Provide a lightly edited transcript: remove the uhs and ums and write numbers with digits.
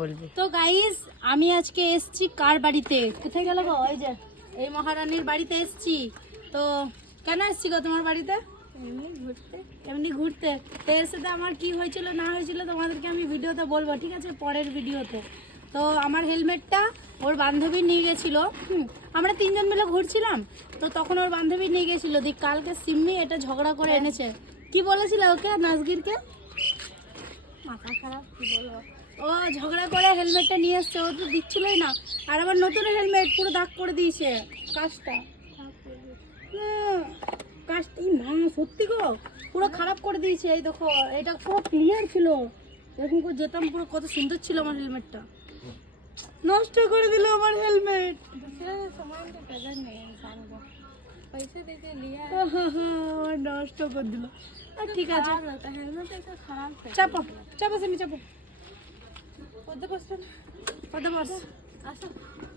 বলবি। তো গাইস আমি আজকে এসেছি কার বাড়িতে, কোথায় গেল গো, ওই যে এই মহারানীর বাড়িতে এসেছি। তো কেন এসেছি গো তোমার বাড়িতে? এমনি ঘুরতে। তো এর সাথে আমার কি হয়েছিল না হয়েছিল তোমাদেরকে আমি ভিডিওতে বলবো, ঠিক আছে, পরের ভিডিওতে। তো আমার হেলমেটটা ওর বান্ধবী নিয়ে গেছিলো। আমরা তিনজন মিলে ঘুরছিলাম, তো তখন ওর বান্ধবী নিয়ে গেছিলো। দিক কালকে সিম্মি এটা ঝগড়া করে এনেছে। কি বলেছিল ওকে, নাজগিরকে? মাথা খারাপ, কি বলবো। ও ঝগড়া করে হেলমেটটা নিয়ে এসছে, ও তো দিচ্ছিলই না। আর আবার নতুন হেলমেট পুরো দাগ করে দিয়েছে কাজটা। কাজটা মা সত্যি গো পুরো খারাপ করে দিয়েছে। এই দেখো এটা পুরো ক্লিয়ার ছিল, এরকম করে যেতাম পুরো কত সুন্দর ছিল আমার হেলমেটটা। নষ্ট করে দিল আমার হেলমেট। নষ্ট করে দিল। ঠিক আছে চাপো চাপো, সেমি চাপো, পদ্মা বস।